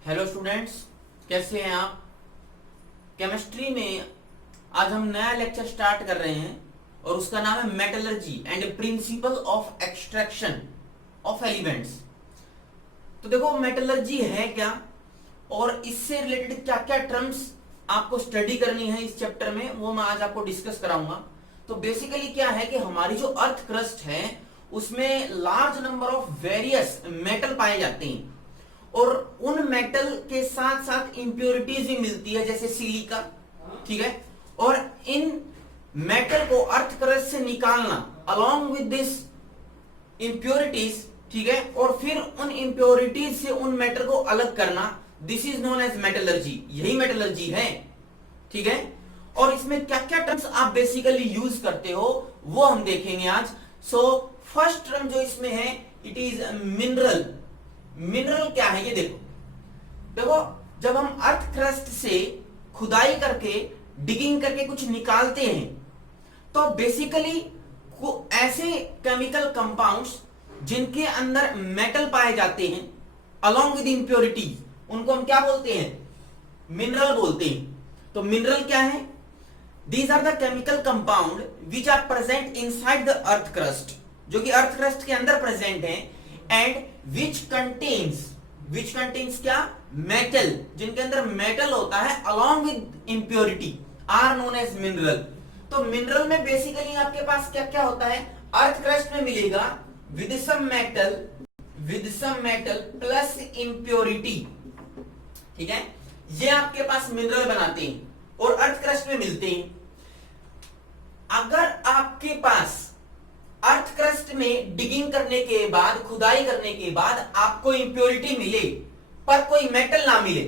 Hello students, कैसे हैं आप। केमिस्ट्री में आज हम नया लेक्चर स्टार्ट कर रहे हैं और उसका नाम है metallurgy and principle of extraction of elements. तो देखो मेटलर्जी है क्या और इससे रिलेटेड क्या क्या टर्म्स आपको स्टडी करनी है इस चैप्टर में, वो मैं आज आपको डिस्कस कराऊंगा। तो बेसिकली क्या है कि हमारी जो अर्थ क्रस्ट है उसमें large number of various metal पाए जाते हैं और उन मेटल के साथ साथ इंप्योरिटीज भी मिलती है, जैसे सिलिका, ठीक है। और इन मेटल को अर्थ क्रस्ट से निकालना अलोंग विद दिस इंप्योरिटीज, ठीक है, और फिर उन इंप्योरिटीज से उन मेटल को अलग करना, this is known as metallurgy. यही मेटलर्जी है, ठीक है। और इसमें क्या क्या टर्म्स आप बेसिकली यूज करते हो वो हम देखेंगे आज। सो फर्स्ट टर्म जो इसमें है इट इज मिनरल। मिनरल क्या है ये देखो। देखो जब हम अर्थ क्रस्ट से खुदाई करके डिगिंग करके कुछ निकालते हैं तो बेसिकली ऐसे केमिकल कंपाउंड्स जिनके अंदर मेटल पाए जाते हैं अलोंग विद इंप्योरिटीज, उनको हम क्या बोलते हैं, मिनरल बोलते हैं। तो मिनरल क्या है, these are the chemical compound which are present inside the earth crust, जो कि अर्थ क्रस्ट के अंदर प्रेजेंट है, एंड विच कंटेन्स क्या, मेटल, जिनके अंदर मेटल होता है along with impurity, are known as mineral. तो मिनरल में बेसिकली आपके पास क्या क्या होता है, अर्थ क्रस्ट में मिलेगा with some metal plus impurity, ठीक है। ये आपके पास मिनरल बनाते हैं और अर्थ क्रस्ट में मिलते हैं। अगर आपके पास अर्थ क्रस्ट में डिगिंग करने के बाद, खुदाई करने के बाद आपको इंप्योरिटी मिले पर कोई मेटल ना मिले,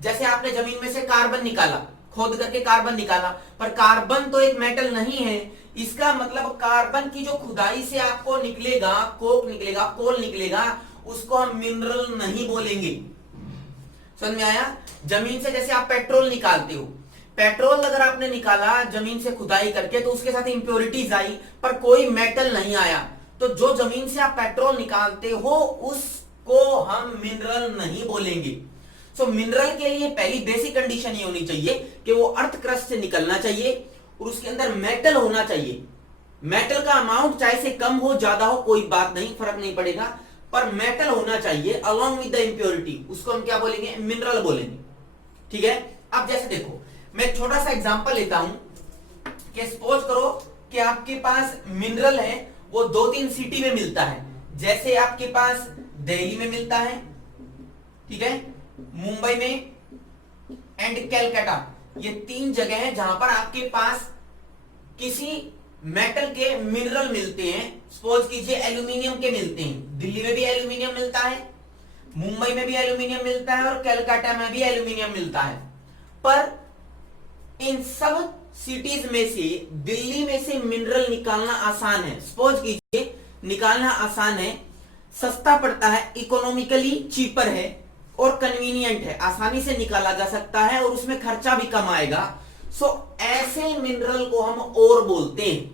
जैसे आपने जमीन में से कार्बन निकाला, खोद करके कार्बन निकाला, पर कार्बन तो एक मेटल नहीं है, इसका मतलब कार्बन की जो खुदाई से आपको निकलेगा, कोक निकलेगा, कोल निकलेगा, उसको हम मिनरल नहीं बोलेंगे। समझ में आया। जमीन से जैसे आप पेट्रोल निकालते हो, पेट्रोल अगर आपने निकाला जमीन से खुदाई करके तो उसके साथ इंप्योरिटीज आई पर कोई मेटल नहीं आया, तो जो जमीन से आप पेट्रोल निकालते हो उसको हम मिनरल नहीं बोलेंगे। सो मिनरल के लिए पहली बेसिक कंडीशन ये होनी चाहिए कि वो अर्थ क्रस्ट से निकलना चाहिए और उसके अंदर मेटल होना चाहिए। मेटल का अमाउंट चाहे से कम हो ज्यादा हो कोई बात नहीं, फर्क नहीं पड़ेगा, पर मेटल होना चाहिए अलोंग विद द इंप्योरिटी, उसको हम क्या बोलेंगे, मिनरल बोलेंगे, ठीक है। अब जैसे देखो मैं एक छोटा सा एग्जांपल लेता हूं कि सपोज करो कि आपके पास मिनरल है, वो 2-3 सिटी में मिलता है, जैसे आपके पास दिल्ली में मिलता है, ठीक है, मुंबई में एंड कलकत्ता, ये 3 जगह हैं जहां पर आपके पास किसी मेटल के मिनरल मिलते हैं। सपोज कीजिए एल्यूमिनियम के मिलते हैं, दिल्ली में भी एल्यूमिनियम मिलता है, मुंबई में भी एल्यूमिनियम मिलता है और कलकत्ता में भी एल्यूमिनियम मिलता है। पर इन सब सिटीज में से दिल्ली में से मिनरल निकालना आसान है, सपोज कीजिए निकालना आसान है, सस्ता पड़ता है, इकोनॉमिकली चीपर है और कन्वीनियंट है, आसानी से निकाला जा सकता है और उसमें खर्चा भी कम आएगा। सो ऐसे मिनरल को हम ओर बोलते हैं।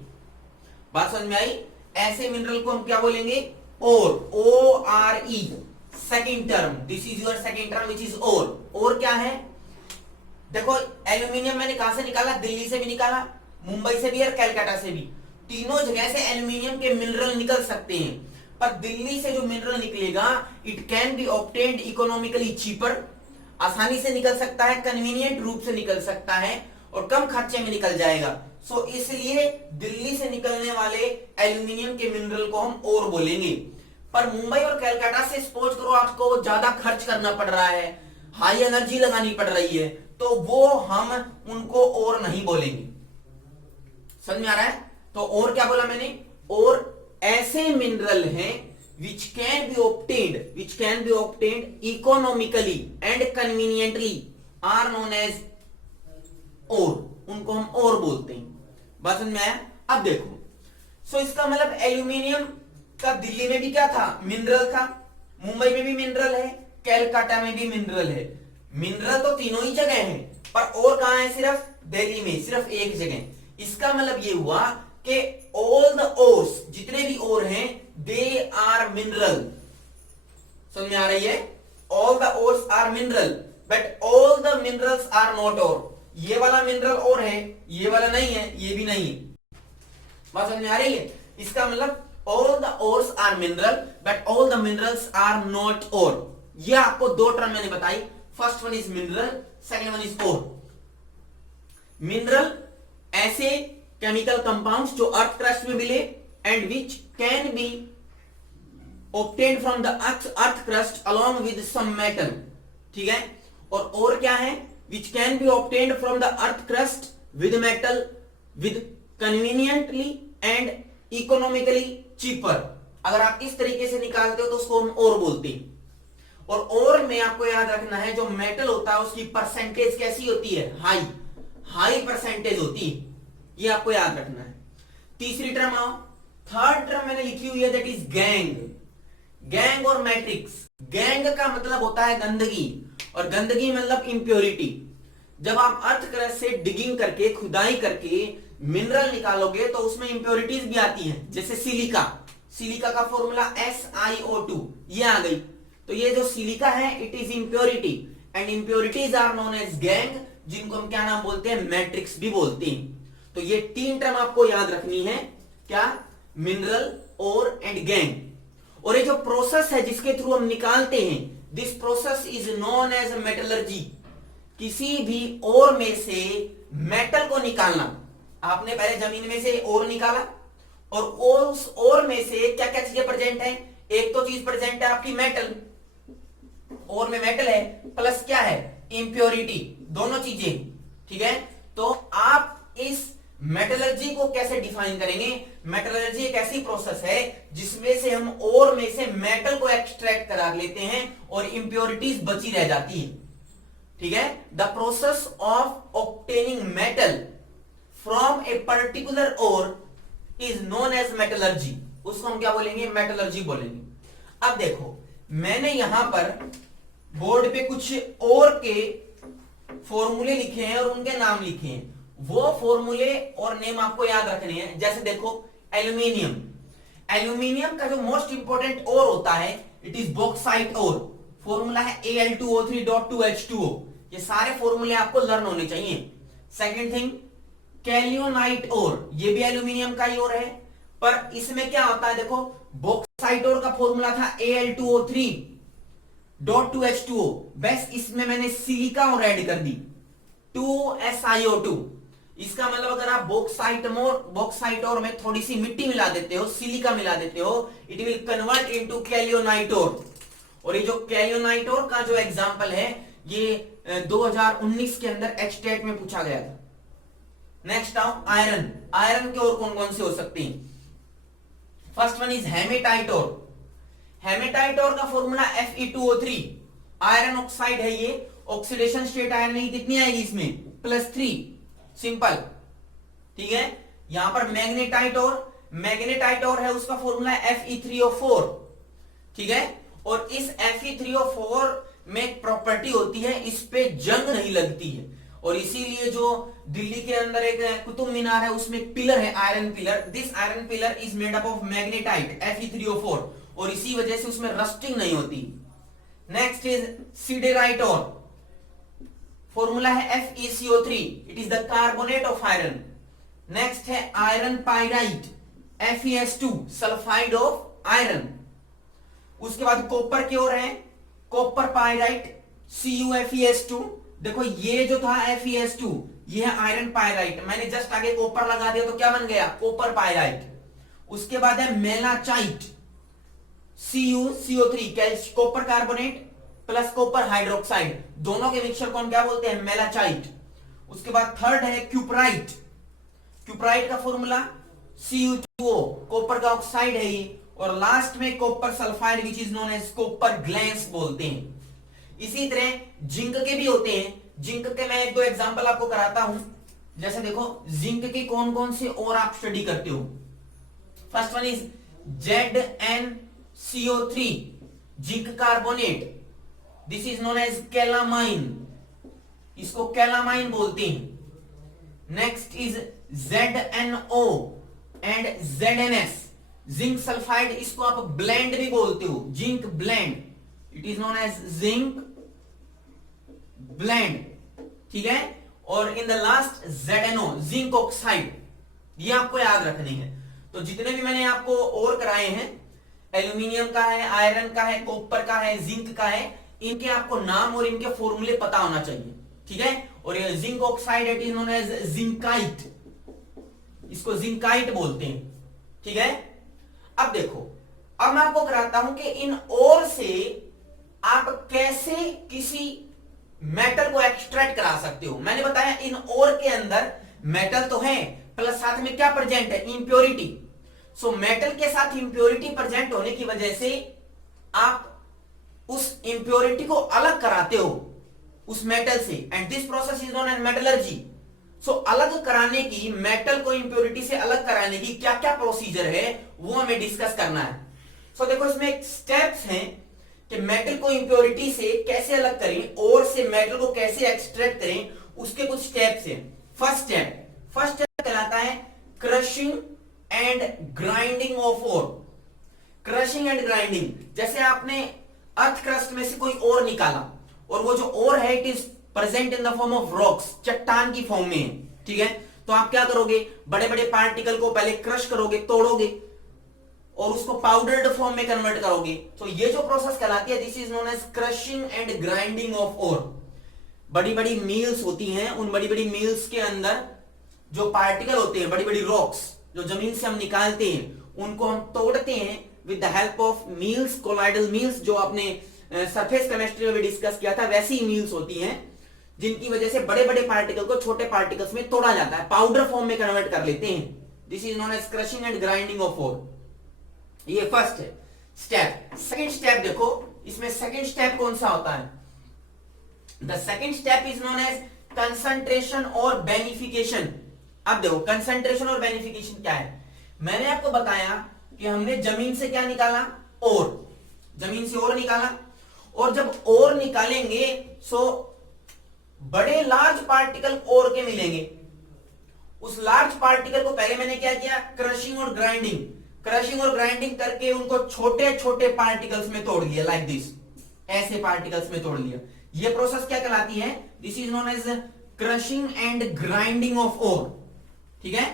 बात समझ में आई। ऐसे मिनरल को हम क्या बोलेंगे, ore, ORE, second term, this is your second term which is ore. Ore क्या है, देखो एल्यूमिनियम मैंने कहां से निकाला, दिल्ली से भी निकाला, मुंबई से भी और कलकत्ता से भी, तीनों जगह से एल्यूमिनियम के मिनरल निकल सकते हैं, पर दिल्ली से जो मिनरल निकलेगा it can be obtained economically cheaper, आसानी से निकल सकता है, कन्वीनियंट रूप से निकल सकता है और कम खर्चे में निकल जाएगा। सो इसलिए दिल्ली से निकलने वाले एल्यूमिनियम के मिनरल को हम ओर बोलेंगे। पर मुंबई और कलकत्ता से सपोज करो आपको ज्यादा खर्च करना पड़ रहा है, हाई एनर्जी लगानी पड़ रही है, तो वो हम उनको और नहीं बोलेंगे। समझ में आ रहा है। तो और क्या बोला मैंने, और ऐसे मिनरल हैं which can be obtained economically and conveniently are known as ore, उनको हम और बोलते हैं। बात समझ में आया। अब देखो सो इसका मतलब एल्यूमिनियम का दिल्ली में भी क्या था, मिनरल था, मुंबई में भी मिनरल है, कलकत्ता में भी मिनरल है। मिनरल तो तीनों ही जगह है, पर और कहां है, सिर्फ दिल्ली में, सिर्फ एक जगह। इसका मतलब ये हुआ कि ऑल द ओर्स, जितने भी ओर हैं, दे आर मिनरल। समझ में आ रही है। All the ores are mineral but all the minerals are not ore. ये वाला मिनरल और है, ये वाला नहीं है, ये भी नहीं है। बात समझ में आ रही है? इसका मतलब all the ores are mineral but all the minerals are not ore. ये आपको दो टर्म मैंने बताई, first one is mineral, second one is ore. Mineral ऐसे केमिकल कंपाउंड्स जो अर्थ क्रस्ट में मिले and which can be obtained from the earth crust along with some metal, ठीक है। और क्या है? which can be obtained from the earth crust with metal with conveniently and economically cheaper। अगर आप इस तरीके से निकालते हो तो उसको हम और बोलते हैं। और में आपको याद रखना है जो मेटल होता है उसकी परसेंटेज कैसी होती है? हाई परसेंटेज होती है, ये आपको याद रखना है। तीसरी टर्म आओ, थर्ड टर्म मैंने लिखी हुई है, दैट इज गैंग और मैट्रिक्स। गैंग का मतलब होता है गंदगी, और गंदगी मतलब इंप्योरिटी। जब आप अर्थ क्रस्ट से डिगिंग करके, खुदाई करके मिनरल निकालोगे तो उसमें इंप्योरिटीज भी आती हैं, जैसे सिलिका का फॉर्मूला SiO2 ये आ गई। तो ये जो सिलिका है it is impurity and impurities are known as gangue, जिनको हम क्या नाम बोलते हैं? मैट्रिक्स भी बोलते हैं। तो ये तीन टर्म आपको याद रखनी है, क्या? Mineral, ore and gangue. और ये जो प्रोसेस है जिसके थ्रू हम निकालते हैं, this process is known as metallurgy. किसी भी ओर में से मेटल को निकालना, आपने पहले जमीन में से ओर निकाला और उस ओर में से क्या क्या चीजें प्रेजेंट है? एक तो चीज प्रेजेंट है आपकी मेटल, ओर में मेटल है, प्लस क्या है? इंप्योरिटी, दोनों चीजें, ठीक है। तो आप इस मेटलर्जी को कैसे डिफाइन करेंगे? मेटलर्जी एक ऐसी प्रोसेस है जिसमें से हम ओर में से मेटल को एक्सट्रैक्ट करा लेते हैं और इंप्योरिटीज बची रह जाती है, ठीक है। The process of obtaining metal from a particular ore is known as metallurgy. उसको हम क्या बोलेंगे? मेटलर्जी बोलेंगे। अब देखो, मैंने यहां पर बोर्ड पे कुछ ओर के फॉर्मूले लिखे हैं और उनके नाम लिखे हैं। वो फॉर्मूले और नेम आपको याद रखने हैं। जैसे देखो, एल्यूमिनियम का जो मोस्ट इंपोर्टेंट ओर होता है it is bauxite ore. Formula है Al2O3.2H2O। ये सारे फॉर्मूले आपको लर्न होने चाहिए। सेकंड थिंग, कैलियोनाइट ओर, ये भी एल्यूमिनियम का ही ओर है, पर इसमें क्या होता है? देखो, बॉक्साइट ओर का फॉर्मूला था Al2O3.2H2O, बस इसमें मैंने सिलिका और ऐड कर दी 2SiO2। इसका मतलब अगर आप बॉक्साइट ओर में थोड़ी सी मिट्टी मिला देते हो, सिलिका मिला देते हो, इट विल कन्वर्ट इनटू कैलियोनाइट ओर। और ये जो कैलियोनाइट ओर का जो एग्जांपल है ये 2019 के अंदर एचटेट में पूछा गया था। नेक्स्ट आओ, आयरन के और कौन कौन से हो सकते हैं? First one is hematite ore. Hematite ore का फॉर्मूला Fe2O3, आयरन ऑक्साइड है ये, ऑक्सीडेशन स्टेट आयरन नहीं कितनी आएगी इसमें? +3, सिंपल, ठीक है। यहां पर मैग्नेटाइट और है, उसका फॉर्मूला Fe3O4, ठीक है। और इस Fe3O4 में एक प्रॉपर्टी होती है, इस पे जंग नहीं लगती है, और इसीलिए जो दिल्ली के अंदर एक कुतुब मीनार है उसमें एक पिलर है, iron pillar. This iron pillar is made up of magnetite Fe3O4, और इसी वजह से उसमें रस्टिंग नहीं होती। Next is siderite ore, formula है FeCO3, it is the carbonate of iron. Next है iron pyrite, FeS2, sulphide of iron. उसके बाद कॉपर की ओर है, कॉपर पाइराइट, CuFeS2। देखो ये जो था FeS2, ये है आयरन पाइराइट, मैंने जस्ट आगे कॉपर लगा दिया तो क्या बन गया? Copper pyrite. उसके बाद है मेलाचाइट, CuCO3, copper carbonate plus copper hydroxide, दोनों के मिक्सचर को हम क्या बोलते हैं? मेलाचाइट। उसके बाद थर्ड है क्यूपराइट का फॉर्मूला Cu2O, कॉपर का ऑक्साइड है ये। और लास्ट में copper sulphide which is known as copper glance बोलते हैं। इसी तरह जिंक के भी होते हैं। जिंक के मैं एक दो एग्जांपल आपको कराता हूं। जैसे देखो, जिंक के कौन कौन से और आप स्टडी करते हो? First one is ZnCO3, zinc carbonate, this is known as calamine, इसको कैलामाइन बोलते हैं। Next is ZnO and ZnS, zinc sulphide, इसको आप ब्लेंड भी बोलते हो, zinc blende, it is known as zinc blende, ठीक है। और in the last ZnO, zinc oxide, ये आपको याद रखनी है। तो जितने भी मैंने आपको और कराए हैं, एल्यूमिनियम का है, आयरन का है, कॉपर का है, जिंक का है, इनके आपको नाम और इनके फॉर्मूले पता होना चाहिए, ठीक है। और ये zinc oxide it is known as zincite, इसको जिंकाइट बोलते हैं, ठीक है। अब देखो, अब मैं आपको कराता हूं कि इन ओर से आप कैसे किसी मेटल को एक्सट्रैक्ट करा सकते हो। मैंने बताया इन ओर के अंदर मेटल तो है, प्लस साथ में क्या प्रेजेंट है, इंप्योरिटी। सो मेटल के साथ इंप्योरिटी प्रेजेंट होने की वजह से आप उस इंप्योरिटी को अलग कराते हो उस मेटल से, and this process is known as metallurgy. So अलग कराने की, मेटल को इंप्योरिटी से अलग कराने की क्या क्या प्रोसीजर है वो हमें डिस्कस करना है। सो देखो, इसमें एक स्टेप्स हैं कि मेटल को इंप्योरिटी से कैसे अलग करें और से मेटल को कैसे एक्सट्रैक्ट करें, उसके कुछ स्टेप्स हैं। फर्स्ट स्टेप कहलाता है crushing and grinding of ore. Crushing and grinding, जैसे आपने अर्थ क्रस्ट में से कोई ओर निकाला और वो जो ओर है it is present in the form of rocks, चट्टान की फॉर्म में है, ठीक है। तो आप क्या करोगे, बड़े बड़े पार्टिकल को पहले क्रश करोगे, तोड़ोगे और उसको पाउडर्ड फॉर्म में कन्वर्ट करोगे। तो ये जो प्रोसेस कहलाती है, this is known as crushing and grinding of ore. बड़ी बड़ी मिल्स होती हैं, उन बड़ी बड़ी मिल्स के अंदर जो पार्टिकल होते हैं, बड़ी बड़ी रॉक्स जो जमीन से हम निकालते हैं, उनको हम तोड़ते हैं with the help of mills, colloidal mills, जो आपने सरफेस केमिस्ट्री में भी डिस्कस किया था, वैसी मिल्स होती हैं जिनकी वजह से बड़े बड़े पार्टिकल को छोटे पार्टिकल्स में तोड़ा जाता है, पाउडर फॉर्म में कन्वर्ट कर लेते हैं। This is known as crushing and grinding of ore. ये फर्स्ट है स्टेप। सेकंड स्टेप देखो, इसमें सेकंड स्टेप कौन सा होता है, the second step is known as concentration और बेनिफिकेशन। अब देखो, कंसंट्रेशन और बेनिफिकेशन क्या है। मैंने आपको बताया कि हमने जमीन से क्या निकाला, ओर, जमीन से ओर निकाला, और जब ओर निकालेंगे सो बड़े लार्ज पार्टिकल ओर के मिलेंगे। उस लार्ज पार्टिकल को पहले मैंने क्या किया, क्रशिंग और ग्राइंडिंग, क्रशिंग और ग्राइंडिंग करके उनको छोटे छोटे पार्टिकल्स में तोड़ लिया, लाइक दिस, ऐसे पार्टिकल्स में तोड़ लिया। ये प्रोसेस क्या कहलाती है, this is known as crushing and grinding of ore, ठीक है।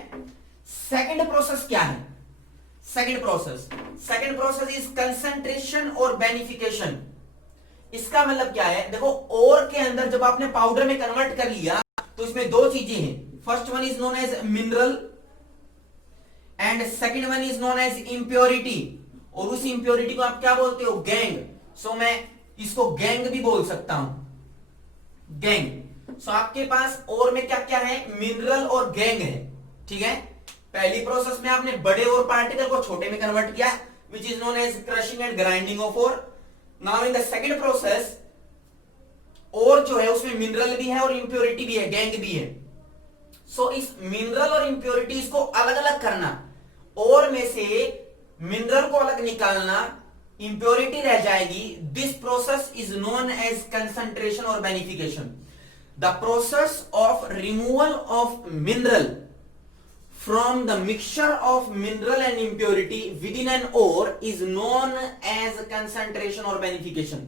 सेकंड प्रोसेस क्या है, सेकंड प्रोसेस इज कंसंट्रेशन और बेनिफिकेशन। इसका मतलब क्या है, देखो ओर के अंदर जब आपने पाउडर में कन्वर्ट कर लिया तो इसमें दो चीजें हैं, first one is known as mineral and second one is known as impurity. और उस इंप्योरिटी को आप क्या बोलते हो, गैंग। सो मैं इसको गैंग भी बोल सकता हूं, गैंग। सो आपके पास ओर में क्या क्या है, मिनरल और गैंग है, ठीक है। पहली प्रोसेस में आपने बड़े और पार्टिकल को छोटे में कन्वर्ट किया, which is known as crushing and grinding of ore. Now in the second process, और जो है उसमें मिनरल भी है और इंप्योरिटी भी है, गैंग भी है। सो इस मिनरल और इंप्योरिटीज को अलग अलग करना, और में से मिनरल को अलग निकालना, इंप्योरिटी रह जाएगी। This process is known as concentration और beneficiation. The process of removal of mineral from the mixture of mineral and impurity within an ore is known as concentration or benefication।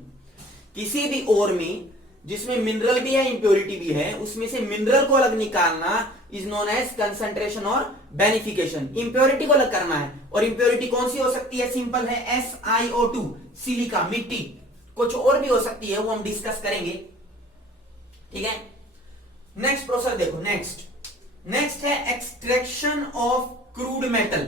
किसी भी ore में जिसमें mineral भी है, impurity भी है, उसमें से मिनरल को अलग निकालना इज नोन एज कंसंट्रेशन और बेनिफिकेशन। इंप्योरिटी को अलग करना है, और इंप्योरिटी कौन सी हो सकती है, सिंपल है, SiO2, सिलिका, मिट्टी। कुछ और भी हो सकती है, वो हम डिस्कस करेंगे, ठीक है। नेक्स्ट प्रोसेस देखो, नेक्स्ट है एक्सट्रैक्शन ऑफ क्रूड मेटल।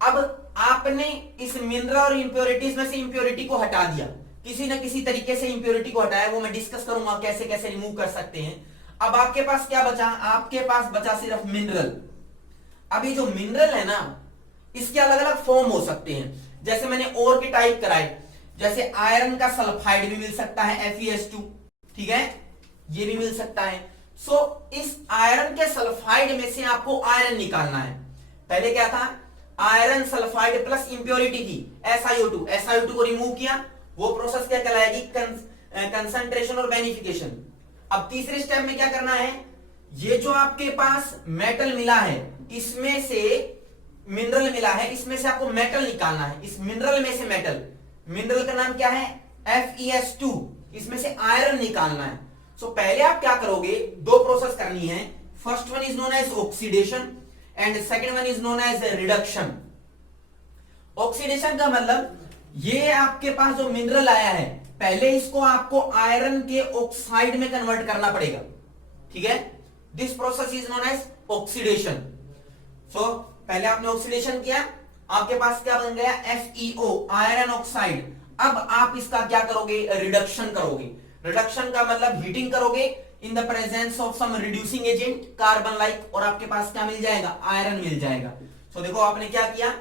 अब आपने इस मिनरल और इंप्योरिटीज में से इंप्योरिटी को हटा दिया, किसी न किसी तरीके से इंप्योरिटी को हटाया, वो मैं डिस्कस करूंगा कैसे कैसे रिमूव कर सकते हैं। अब आपके पास क्या बचा, आपके पास बचा सिर्फ मिनरल। अब ये जो मिनरल है ना, इसके अलग अलग फॉर्म हो सकते हैं, जैसे मैंने और के टाइप कराए, जैसे आयरन का सल्फाइड भी मिल सकता है, FeS2, ठीक है, ये भी मिल सकता है। सो इस आयरन के सल्फाइड में से आपको आयरन निकालना है। पहले क्या था, आयरन सल्फाइड प्लस इंप्योरिटी थी, SiO2 को रिमूव किया, वो प्रोसेस क्या कहलाएगी, कंसंट्रेशन और बेनिफिकेशन। अब तीसरे स्टेप में क्या करना है, ये जो आपके पास मेटल मिला है, इसमें से मिनरल मिला है, इसमें से आपको मेटल निकालना है। इस मिनरल में से मेटल, मिनरल का नाम क्या है, FeS2, इसमें से आयरन निकालना है। सो पहले आप क्या करोगे, दो प्रोसेस करनी है। First one is known as oxidation and second one is known as reduction. Oxidation का मतलब ये आपके पास जो मिनरल आया है, पहले इसको आपको आयरन के ऑक्साइड में कन्वर्ट करना पड़ेगा, ठीक है। This process is known as oxidation. So पहले आपने ऑक्सीडेशन किया, आपके पास क्या बन गया, FeO, आयरन ऑक्साइड। अब आप इसका क्या करोगे, रिडक्शन करोगे। रिडक्शन का मतलब हीटिंग करोगे in the presence of some reducing agent carbon like, और आपके पास क्या मिल जाएगा, आयरन मिल जाएगा। सो देखो आपने क्या किया,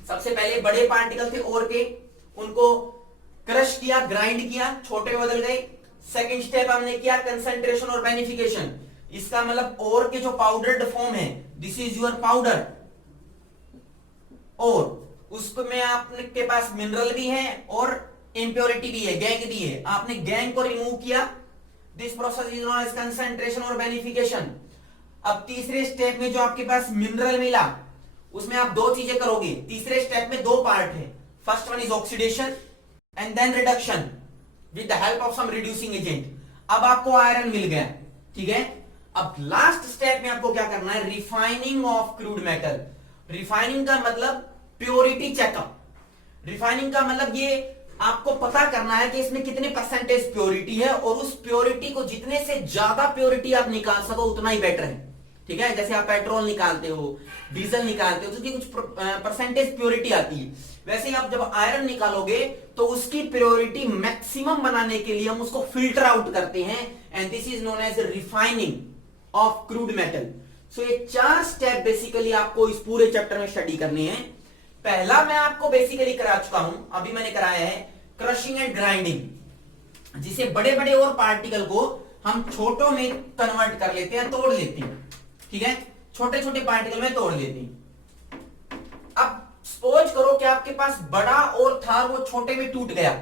सबसे पहले बड़े पार्टिकल थे ओर के, उनको क्रश किया, ग्राइंड किया, छोटे बदल गए। सेकंड स्टेप हमने किया कंसंट्रेशन और बेनिफिकेशन। इसका मतलब ओर के जो पाउडर्ड फॉर्म है, दिस इज योर पाउडर, और उसमें आपके पास मिनरल भी है और इंप्योरिटी भी है, गैंग भी है। आपने गैंग को रिमूव किया, this process is known as concentration और बेनिफिकेशन। अब तीसरे स्टेप में जो आपके पास मिनरल मिला, उसमें आप दो चीजें करोगे। तीसरे स्टेप में दो पार्ट है, first one is oxidation and then reduction with the help of some reducing agent. अब आपको आयरन मिल गया, ठीक है। अब लास्ट स्टेप में आपको क्या करना है, refining of crude metal. Refining का मतलब प्योरिटी चेकअप। रिफाइनिंग का मतलब ये आपको पता करना है कि इसमें कितने परसेंटेज प्योरिटी है, और उस प्योरिटी को जितने से ज्यादा प्योरिटी आप निकाल सको उतना ही बेटर है, ठीक है। जैसे आप पेट्रोल निकालते हो, डीजल निकालते हो, तो उसकी कुछ परसेंटेज प्योरिटी आती है। वैसे ही आप जब आयरन निकालोगे तो उसकी प्योरिटी मैक्सिमम बनाने के लिए हम उसको फिल्टर आउट करते हैं, and this is known as refining of crude metal. So ये चार स्टेप बेसिकली आपको इस पूरे चैप्टर में स्टडी करने हैं। पहला मैं आपको बेसिकली करा चुका हूं, अभी मैंने कराया है क्रशिंग एंड ग्राइंडिंग, जिसे बड़े बड़े और पार्टिकल को हम छोटों में कन्वर्ट कर लेते हैं, तोड़ लेते हैं, ठीक है। छोटे छोटे पार्टिकल में तोड़ लेते हैं। अब सपोज करो कि आपके पास बड़ा और था, वो छोटे में टूट गया।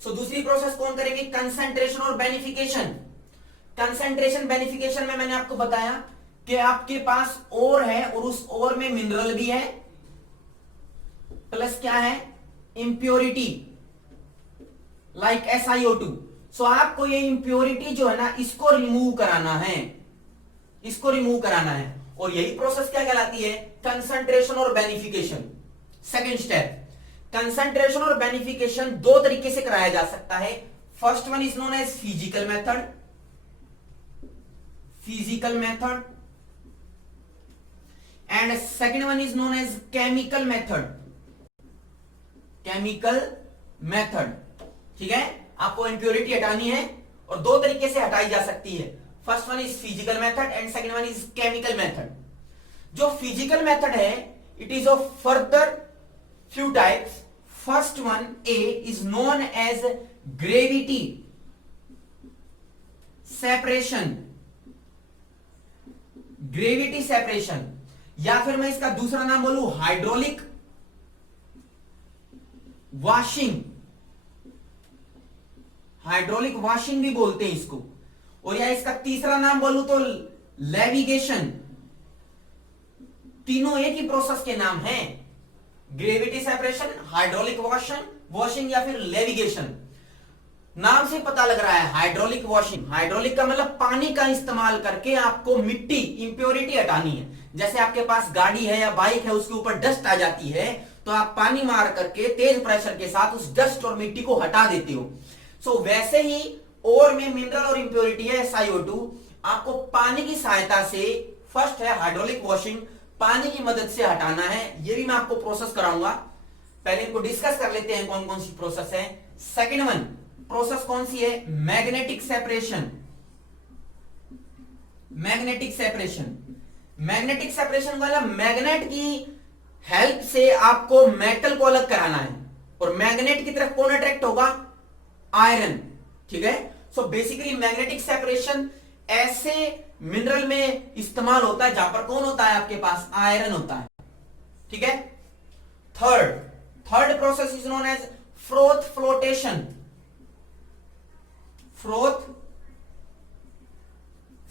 सो दूसरी प्रोसेस कौन करेगी, कंसंट्रेशन और बेनिफिकेशन। कंसंट्रेशन बेनिफिकेशन में मैंने आपको बताया कि आपके पास ओर है और उस ओर में मिनरल भी है, प्लस क्या है, इंप्योरिटी लाइक SiO2। सो आपको ये इंप्योरिटी जो है ना, इसको रिमूव कराना है, इसको रिमूव कराना है। और यही प्रोसेस क्या कहलाती है, कंसंट्रेशन और बेनिफिकेशन। सेकेंड स्टेप, कंसंट्रेशन और बेनिफिकेशन दो तरीके से कराया जा सकता है। First one is known as physical method, physical method, and second one is known as chemical method, chemical method, ठीक है। आपको इंप्योरिटी हटानी है और दो तरीके से हटाई जा सकती है। First one is physical method and second one is chemical method. जो फिजिकल मेथड है, it is of further few types. First one a is known as gravity separation, gravity separation, या फिर मैं इसका दूसरा नाम बोलूं हाइड्रोलिक वॉशिंग, हाइड्रोलिक वॉशिंग भी बोलते हैं इसको। और या इसका तीसरा नाम बोलूं तो लेविगेशन। तीनों एक ही प्रोसेस के नाम हैं, ग्रेविटी सेपरेशन, हाइड्रोलिक वॉशिंग या फिर लेविगेशन। नाम से पता लग रहा है हाइड्रोलिक वॉशिंग। हाइड्रोलिक का मतलब पानी का इस्तेमाल करके आपको मिट्टी, इंप्योरिटी हटानी है। जैसे आपके पास गाड़ी है या बाइक है, उसके ऊपर डस्ट आ जाती है, तो आप पानी मार करके तेज प्रेशर के साथ उस डस्ट और मिट्टी को हटा देते हो। सो वैसे ही और में मिनरल और इंप्योरिटी है SiO2, आपको पानी की सहायता से, फर्स्ट है हाइड्रोलिक वॉशिंग, पानी की मदद से हटाना है। ये भी मैं आपको प्रोसेस कराऊंगा। पहले इनको डिस्कस कर लेते हैं कौन कौन सी प्रोसेस है। सेकेंड वन प्रोसेस कौन सी है, magnetic separation. Magnetic separation, magnetic separation वाला मैग्नेट की हेल्प से आपको मेटल को अलग कराना है, और मैग्नेट की तरफ कौन अट्रैक्ट होगा, आयरन, ठीक है। सो बेसिकली मैग्नेटिक सेपरेशन ऐसे मिनरल में इस्तेमाल होता है जहां पर कौन होता है, आपके पास आयरन होता है, ठीक है। Third process is known as froth flotation, froth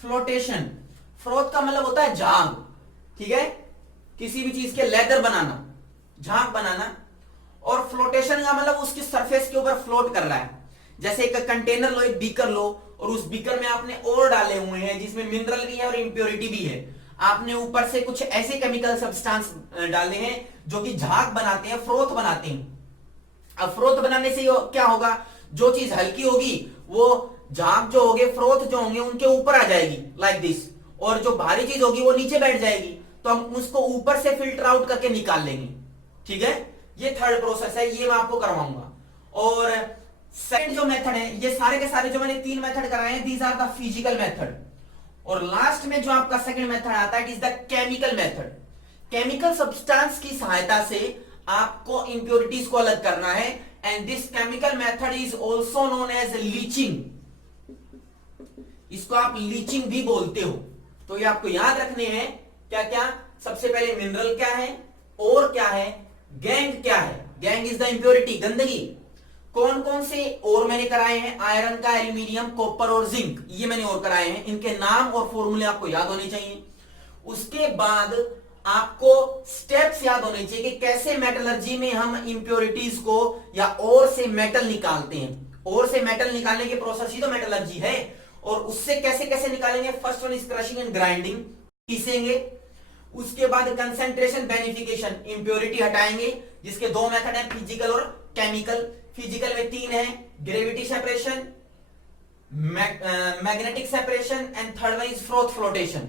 flotation. Froth का मतलब होता है झाग, ठीक है, किसी भी चीज के लेदर बनाना, झाग बनाना। और फ्लोटेशन का मतलब उसकी सरफेस के ऊपर फ्लोट कर रहा है। जैसे एक कंटेनर लो, एक बीकर लो, और उस बीकर में आपने और डाले हुए हैं जिसमें मिनरल भी है और इंप्योरिटी भी है। आपने ऊपर से कुछ ऐसे केमिकल सब्सटेंस डाले हैं जो कि झाग बनाते हैं, फ्रोथ बनाते हैं। अब फ्रोथ बनाने से क्या होगा, जो चीज हल्की होगी वो झाग जो होंगे, फ्रोथ जो होंगे उनके ऊपर आ जाएगी लाइक दिस, और जो भारी चीज होगी वो नीचे बैठ जाएगी। तो हम उसको ऊपर से फिल्टर आउट करके निकाल लेंगे। ठीक है, ये थर्ड प्रोसेस है, ये मैं आपको करवाऊंगा। और सेकंड जो मेथड है, ये सारे के सारे जो मैंने 3 मेथड कराए हैं, these are the physical method. और लास्ट में जो आपका सेकंड मेथड आता है, it is the chemical method. Chemical substance की सहायता से आपको इंप्योरिटीज को अलग करना है, and this chemical method is also known as leaching. इसको आप लीचिंग भी बोलते हो। तो ये आपको याद रखने हैं क्या क्या। सबसे पहले मिनरल क्या है, और क्या है, गैंग क्या है। गैंग इज द इंप्योरिटी, गंदगी। कौन कौन से और मैंने कराए हैं, आयरन का, एल्यूमिनियम, कॉपर और जिंक, ये मैंने और कराए हैं। इनके नाम और फॉर्मूले आपको याद होने चाहिए। उसके बाद आपको स्टेप्स याद होने चाहिए कि कैसे मेटलर्जी में हम इंप्योरिटीज को या और से मेटल निकालते हैं। और से मेटल निकालने के प्रोसेस ही तो मेटलर्जी है। और उससे कैसे कैसे निकालेंगे, first one is crushing and grinding, पीसेंगे। उसके बाद कंसेंट्रेशन, बेनिफिकेशन, इंप्योरिटी हटाएंगे, जिसके 2 मेथड है, फिजिकल और केमिकल। फिजिकल में 3 है, gravity separation, magnetic separation, and third one is froth flotation.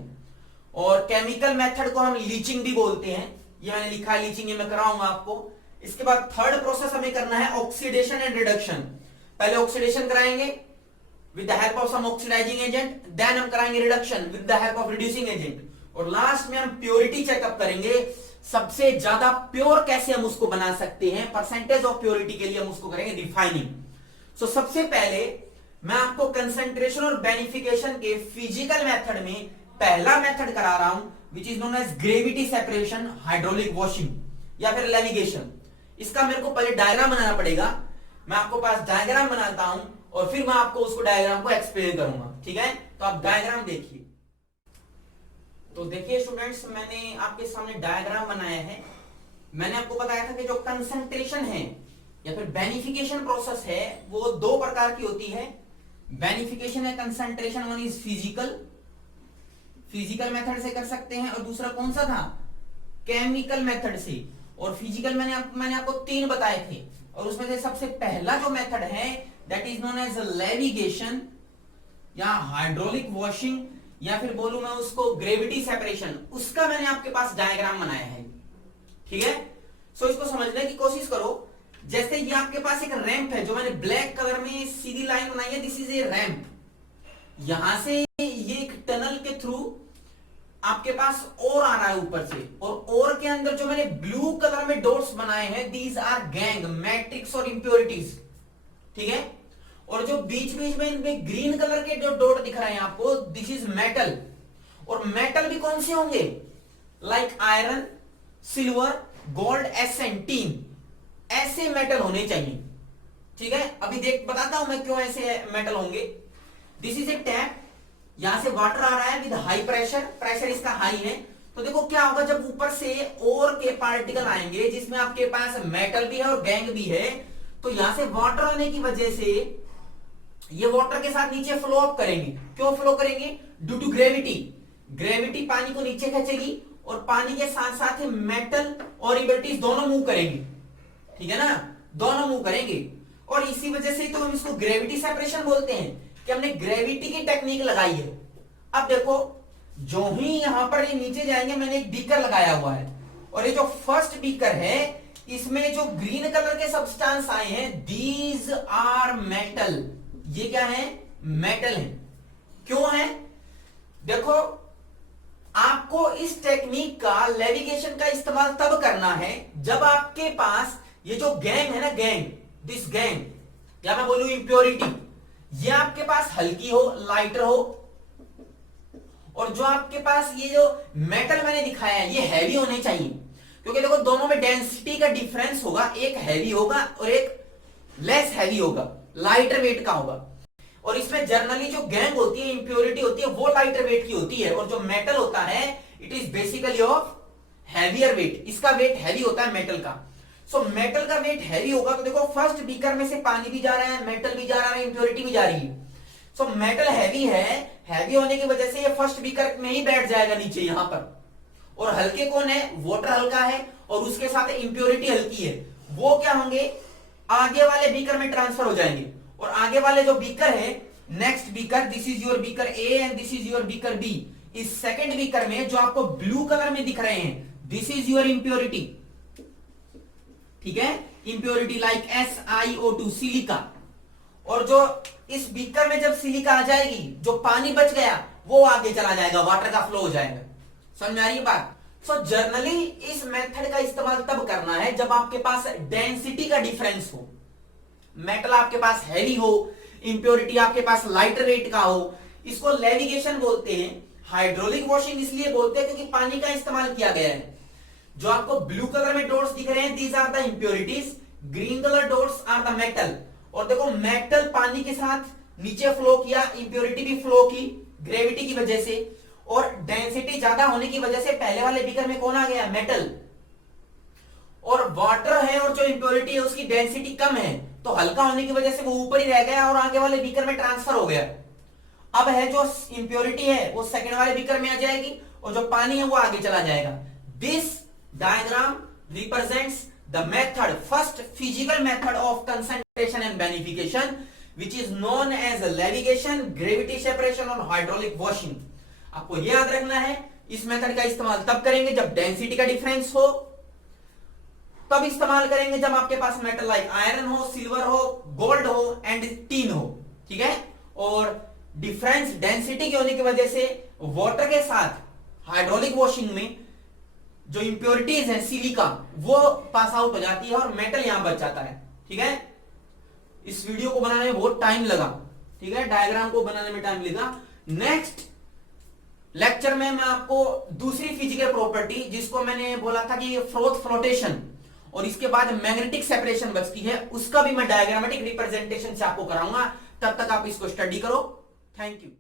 और केमिकल मेथड को हम लीचिंग भी बोलते हैं, ये मैंने लिखा है लीचिंग, ये मैं कराऊंगा आपको। इसके बाद थर्ड प्रोसेस हमें करना है ऑक्सीडेशन एंड रिडक्शन। पहले ऑक्सीडेशन कराएंगे with the help of some oxidising agent, then हम कराएंगे reduction with the help of reducing agent, और लास्ट में हम प्योरिटी चेकअप करेंगे। सबसे ज्यादा प्योर कैसे हम उसको बना सकते हैं, परसेंटेज ऑफ प्योरिटी के लिए हम उसको करेंगे रिफाइनिंग। सो सबसे पहले मैं आपको कंसेंट्रेशन और बेनिफिकेशन के फिजिकल मेथड में पहला मेथड करा रहा हूं, which is known as gravity separation, hydraulic washing या फिर लेविगेशन। इसका मेरे को पहले डायग्राम बनाना पड़ेगा। मैं आपको पास डायग्राम बनाता हूं और फिर मैं आपको उसको डायग्राम को एक्सप्लेन करूंगा। ठीक है, तो आप डायग्राम देखिए। तो देखिए स्टूडेंट्स, मैंने आपके सामने डायग्राम बनाया है। मैंने आपको बताया था कि जो कंसंट्रेशन है या फिर बेनिफिकेशन प्रोसेस है वो 2 प्रकार की होती है। बेनिफिकेशन है concentration, one is physical, physical method से कर सकते हैं, और दूसरा कौन सा था, केमिकल मेथड से। और फिजिकल मैंने आपको 3 बताए थे, और उसमें से सबसे पहला जो मेथड है that is known as levigation या हाइड्रोलिक वॉशिंग, या फिर बोलूं मैं उसको ग्रेविटी सेपरेशन। उसका मैंने आपके पास डायग्राम बनाया है। ठीक है, सो इसको समझने की कोशिश करो। जैसे ये आपके पास एक रैंप है, जो मैंने ब्लैक कलर में सीधी लाइन बनाई है, दिस इज ए रैंप। यहां से ये एक टनल के थ्रू आपके पास और आ रहा है ऊपर से, और के अंदर जो मैंने ब्लू कलर में डॉट्स बनाए हैं, दीज आर गैंग, मैट्रिक्स और इंप्योरिटीज। ठीक है, और जो बीच बीच में इनमें ग्रीन कलर के जो डॉट दिख रहे हैं आपको, दिस इज मेटल। और मेटल भी कौन से होंगे, लाइक आयरन, सिल्वर, गोल्ड, एसेंटीन, ऐसे मेटल होने चाहिए। ठीक है, अभी बताता हूं मैं क्यों ऐसे मेटल होंगे। दिस इज ए टैप, यहां से वाटर आ रहा है विद हाई प्रेशर, प्रेशर इसका हाई है। तो देखो क्या होगा, जब ऊपर से और के पार्टिकल आएंगे जिसमें आपके पास मेटल भी है और गैंग भी है, तो यहां से वाटर आने की वजह से ये वाटर के साथ नीचे फ्लो अप करेंगे। क्यों फ्लो करेंगे, ड्यू टू ग्रेविटी। ग्रेविटी पानी को नीचे खींचेगी, और पानी के साथ साथ मेटल और इंप्योरिटीज दोनों मूव करेंगे। ठीक है ना, दोनों मूव करेंगे, और इसी वजह से तो हम इसको ग्रेविटी सेपरेशन बोलते हैं कि हमने ग्रेविटी की टेक्निक लगाई है। अब देखो, जो ही यहां पर ये नीचे जाएंगे, मैंने एक बीकर लगाया हुआ है, और ये जो फर्स्ट बीकर है, इसमें जो ग्रीन कलर के सब्सटेंस आए हैं, दीज आर मेटल। ये क्या है, मेटल है। क्यों है, देखो आपको इस टेक्निक का, लेविगेशन का इस्तेमाल तब करना है जब आपके पास ये जो गैंग है ना, गैंग, दिस गैंग, या मैं बोलूं इंप्योरिटी, ये आपके पास हल्की हो, लाइटर हो, और जो आपके पास ये जो मेटल मैंने दिखाया है ये हैवी होने चाहिए। क्योंकि देखो दोनों में डेंसिटी का डिफरेंस होगा, एक हैवी होगा और एक लेस हैवी होगा, लाइटर वेट का होगा। और इसमें जनरली जो गैंग होती है, इंप्योरिटी होती है, वो लाइटर वेट की होती है, और जो मेटल होता है it is basically of heavier weight, इसका वेट हैवी होता है मेटल का। सो मेटल का वेट हैवी होगा तो देखो फर्स्ट बीकर में से पानी भी जा रहा है, मेटल भी जा रहा है, इंप्योरिटी भी जा रही है। सो मेटल हैवी है, हैवी होने की वजह से ये फर्स्ट बीकर में ही बैठ जाएगा नीचे यहां पर। और हल्के कौन है, वाटर हल्का है और उसके साथ इंप्योरिटी हल्की है, वो क्या होंगे, आगे वाले बीकर में ट्रांसफर हो जाएंगे। और आगे वाले जो बीकर है, next beaker, this is your beaker A and this is your beaker B. इस सेकंड बीकर में जो आपको ब्लू कलर में दिख रहे हैं, दिस इज योर इंप्योरिटी, ठीक है, इंप्योरिटी लाइक SiO2 सिलिका। और जो इस बीकर में जब सिलिका आ जाएगी, जो पानी बच गया वो आगे चला जाएगा, वाटर का फ्लो हो जाएगा। समझ में आ रही है बात? सो जनरली इस मेथड का इस्तेमाल तब करना है जब आपके पास डेंसिटी का डिफरेंस हो, मेटल आपके पास हैवी हो, इंप्योरिटी आपके पास लाइटर वेट का हो। इसको लेविगेशन बोलते हैं। हाइड्रोलिक वॉशिंग इसलिए बोलते हैं क्योंकि पानी का इस्तेमाल किया गया है। जो आपको ब्लू कलर में डॉट्स दिख रहे हैं, these are the impurities, green colour dots are the metal. और देखो मेटल पानी के साथ नीचे फ्लो किया, इंप्योरिटी भी फ्लो की ग्रेविटी की वजह से, और डेंसिटी ज्यादा होने की वजह से पहले वाले बीकर में कौन आ गया, मेटल। और वाटर है और जो इंप्योरिटी है उसकी डेंसिटी कम है, तो हल्का होने की वजह से वो ऊपर ही रह गया और आगे वाले बीकर में ट्रांसफर हो गया। अब है जो इंप्योरिटी है वो सेकंड वाले बीकर में आ जाएगी और जो पानी है वो आगे चला जाएगा। This diagram represents the method, first physical method of concentration and beneficiation which is known as levitation, gravity separation और hydraulic washing। आपको यह याद रखना है, इस मेथड का इस्तेमाल तब करेंगे जब डेंसिटी का डिफरेंस हो, तब इस्तेमाल करेंगे जब आपके पास मेटल लाइक आयरन हो, सिल्वर हो, गोल्ड हो एंड टीन हो, ठीक है। और डिफरेंस डेंसिटी के होने की वजह से वाटर के साथ हाइड्रोलिक वॉशिंग में जो इंप्योरिटीज है सिलिका वो पास आउट हो जाती है और मेटल यहां बच जाता है, ठीक है। इस वीडियो को बनाने में बहुत टाइम लगा, ठीक है, डायग्राम को बनाने में टाइम लगा। नेक्स्ट लेक्चर में मैं आपको दूसरी फिजिकल प्रॉपर्टी, जिसको मैंने बोला था कि फ्रोथ फ्लोटेशन और इसके बाद मैग्नेटिक सेपरेशन बचती है, उसका भी मैं डायग्रामेटिक रिप्रेजेंटेशन से आपको कराऊंगा। तब तक आप इसको स्टडी करो। Thank you.